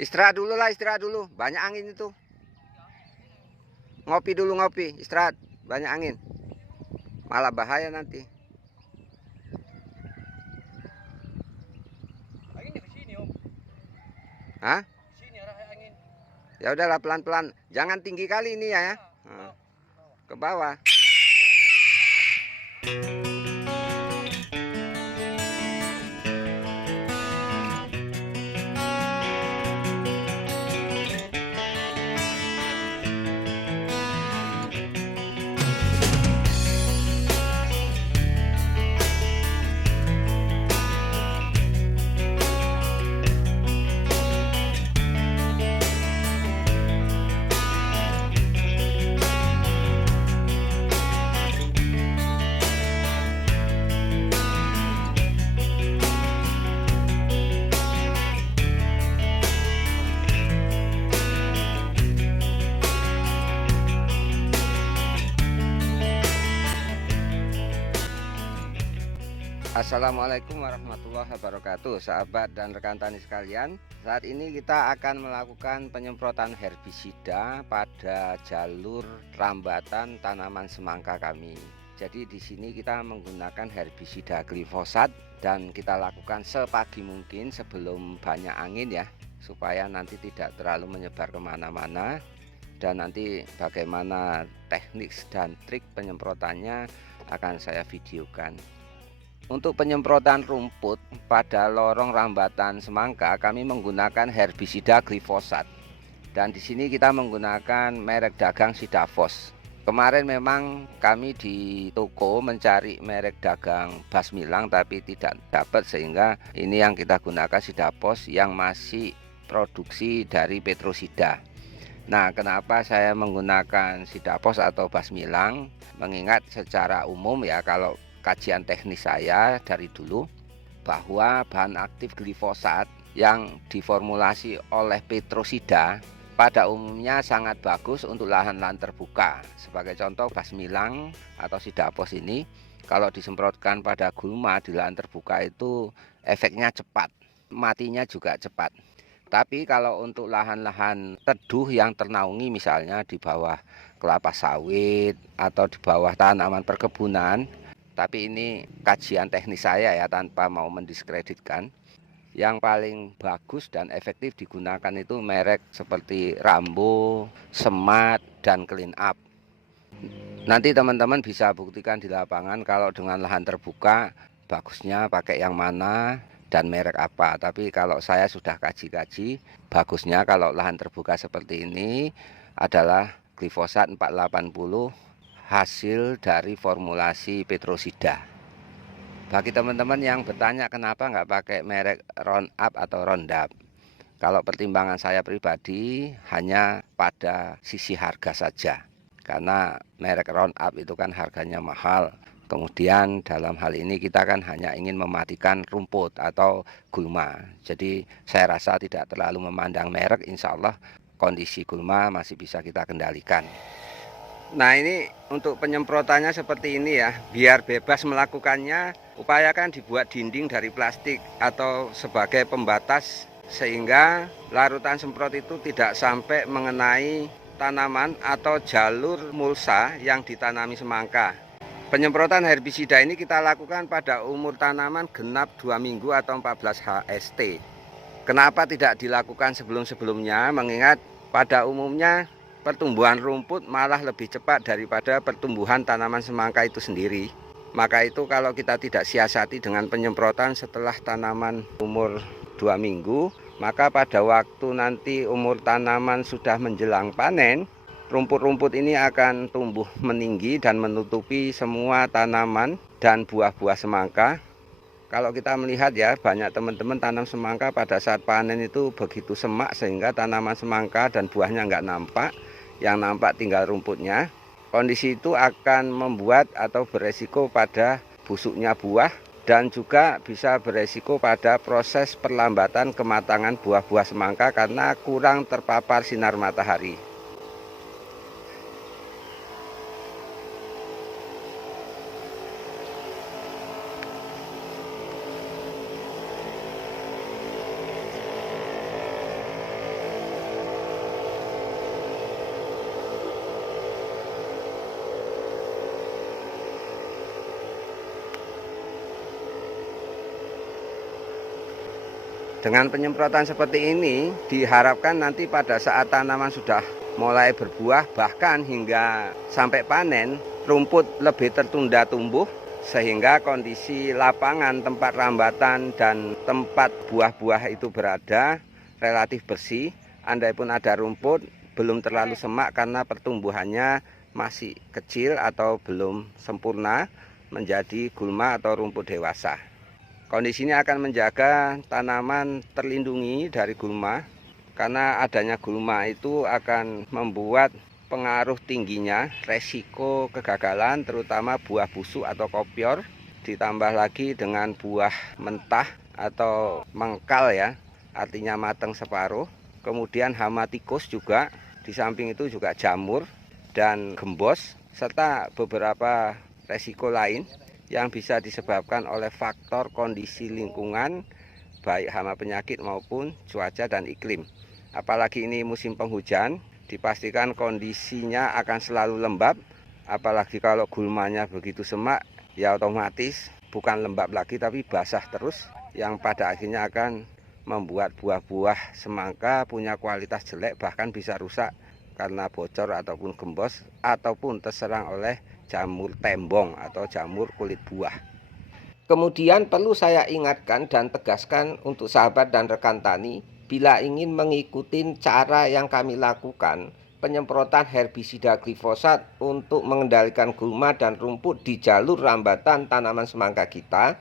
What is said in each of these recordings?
Istirahat dulu lah, istirahat dulu. Banyak angin itu. Ngopi dulu, ngopi. Istirahat. Banyak angin. Malah bahaya nanti. Angin di sini, Om. Hah? Sini arah angin. Ya udahlah, pelan-pelan. Jangan tinggi kali ini ya. Nah, ke bawah. Assalamualaikum warahmatullahi wabarakatuh, sahabat dan rekan tani sekalian. Saat ini kita akan melakukan penyemprotan herbisida pada jalur rambatan tanaman semangka kami. Jadi di sini kita menggunakan herbisida glifosat dan kita lakukan sepagi mungkin sebelum banyak angin ya, supaya nanti tidak terlalu menyebar kemana-mana. Dan nanti bagaimana teknik dan trik penyemprotannya akan saya videokan. Untuk penyemprotan rumput pada lorong rambatan semangka kami menggunakan herbisida glifosat. Dan di sini kita menggunakan merek dagang Sidafos. Kemarin memang kami di toko mencari merek dagang Basmilang tapi tidak dapat, sehingga ini yang kita gunakan Sidafos yang masih produksi dari Petrosida. Nah, kenapa saya menggunakan Sidafos atau Basmilang? Mengingat secara umum ya, kalau kajian teknis saya dari dulu bahwa bahan aktif glifosat yang diformulasi oleh Petrosida pada umumnya sangat bagus untuk lahan-lahan terbuka. Sebagai contoh, Basmilang atau Sidafos ini kalau disemprotkan pada gulma di lahan terbuka itu efeknya cepat, matinya juga cepat. Tapi kalau untuk lahan-lahan teduh yang ternaungi, misalnya di bawah kelapa sawit atau di bawah tanaman perkebunan, tapi ini kajian teknis saya ya, tanpa mau mendiskreditkan, yang paling bagus dan efektif digunakan itu merek seperti Rambo, Semat, dan Clean Up. Nanti teman-teman bisa buktikan di lapangan kalau dengan lahan terbuka bagusnya pakai yang mana dan merek apa. Tapi kalau saya sudah kaji-kaji, bagusnya kalau lahan terbuka seperti ini adalah glifosat 480 hasil dari formulasi Petrosida. Bagi teman-teman yang bertanya kenapa nggak pakai merek Roundup atau Roundup, kalau pertimbangan saya pribadi hanya pada sisi harga saja. Karena merek Roundup itu kan harganya mahal. Kemudian dalam hal ini kita kan hanya ingin mematikan rumput atau gulma. Jadi saya rasa tidak terlalu memandang merek, insya Allah kondisi gulma masih bisa kita kendalikan. Nah, ini untuk penyemprotannya seperti ini ya, biar bebas melakukannya, upayakan dibuat dinding dari plastik atau sebagai pembatas sehingga larutan semprot itu tidak sampai mengenai tanaman atau jalur mulsa yang ditanami semangka. Penyemprotan herbisida ini kita lakukan pada umur tanaman genap 2 minggu atau 14 HST. Kenapa tidak dilakukan sebelum-sebelumnya? Mengingat pada umumnya pertumbuhan rumput malah lebih cepat daripada pertumbuhan tanaman semangka itu sendiri. Maka itu kalau kita tidak siasati dengan penyemprotan setelah tanaman umur 2 minggu, maka pada waktu nanti umur tanaman sudah menjelang panen, rumput-rumput ini akan tumbuh meninggi dan menutupi semua tanaman dan buah-buah semangka. Kalau kita melihat ya, banyak teman-teman tanam semangka pada saat panen itu begitu semak sehingga tanaman semangka dan buahnya nggak nampak. Yang nampak tinggal rumputnya. Kondisi itu akan membuat atau beresiko pada busuknya buah dan juga bisa beresiko pada proses perlambatan kematangan buah-buah semangka karena kurang terpapar sinar matahari. Dengan penyemprotan seperti ini diharapkan nanti pada saat tanaman sudah mulai berbuah bahkan hingga sampai panen, rumput lebih tertunda tumbuh sehingga kondisi lapangan tempat rambatan dan tempat buah-buah itu berada relatif bersih. Andai pun ada rumput, belum terlalu semak karena pertumbuhannya masih kecil atau belum sempurna menjadi gulma atau rumput dewasa. Kondisi ini akan menjaga tanaman terlindungi dari gulma, karena adanya gulma itu akan membuat pengaruh tingginya resiko kegagalan, terutama buah busuk atau kopior, ditambah lagi dengan buah mentah atau mengkal ya, artinya matang separuh. Kemudian hama tikus juga, di samping itu juga jamur dan gembos, serta beberapa resiko lain yang bisa disebabkan oleh faktor kondisi lingkungan, baik hama penyakit maupun cuaca dan iklim. Apalagi ini musim penghujan, dipastikan kondisinya akan selalu lembab. Apalagi kalau gulmanya begitu semak, ya otomatis bukan lembab lagi tapi basah terus, yang pada akhirnya akan membuat buah-buah semangka punya kualitas jelek, bahkan bisa rusak karena bocor ataupun gembos, ataupun terserang oleh jamur tembong atau jamur kulit buah. Kemudian perlu saya ingatkan dan tegaskan untuk sahabat dan rekan tani, bila ingin mengikuti cara yang kami lakukan, penyemprotan herbisida glifosat untuk mengendalikan gulma dan rumput di jalur rambatan tanaman semangka kita,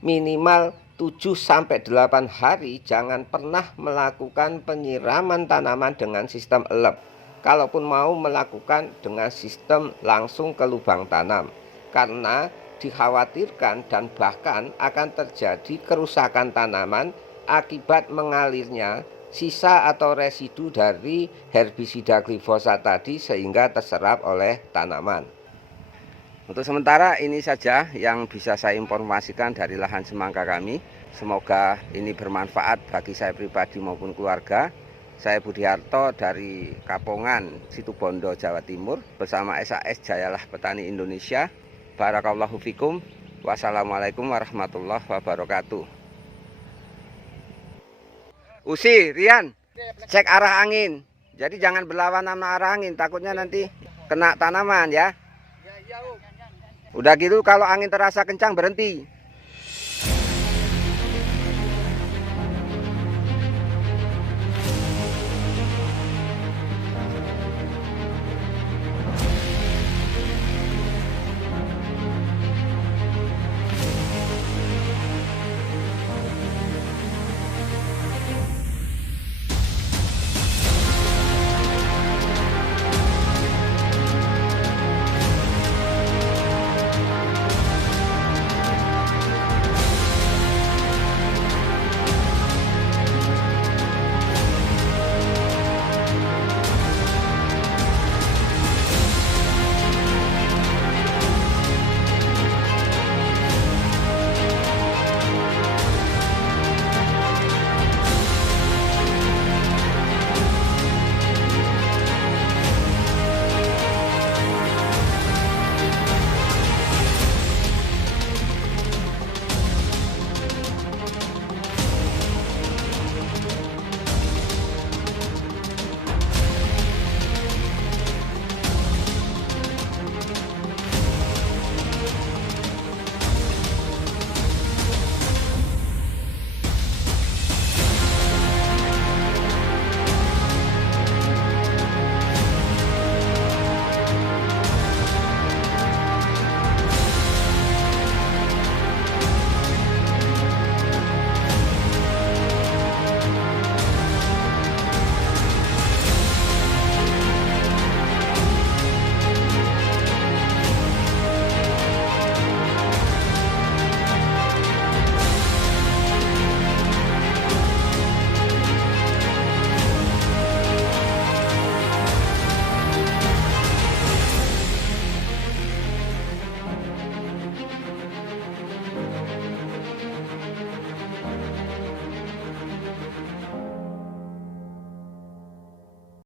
minimal 7-8 hari jangan pernah melakukan penyiraman tanaman dengan sistem elep. Kalaupun mau melakukan dengan sistem langsung ke lubang tanam, karena dikhawatirkan dan bahkan akan terjadi kerusakan tanaman akibat mengalirnya sisa atau residu dari herbisida glifosat tadi sehingga terserap oleh tanaman. Untuk sementara ini saja yang bisa saya informasikan dari lahan semangka kami. Semoga ini bermanfaat bagi saya pribadi maupun keluarga. Saya Budiarto dari Kapongan, Situbondo, Jawa Timur, bersama SAS Jayalah Petani Indonesia. Barakallahu fikum. Wassalamualaikum warahmatullahi wabarakatuh. Usi, Rian, cek arah angin. Jadi jangan berlawanan sama arah angin, takutnya nanti kena tanaman ya. Udah gitu kalau angin terasa kencang berhenti.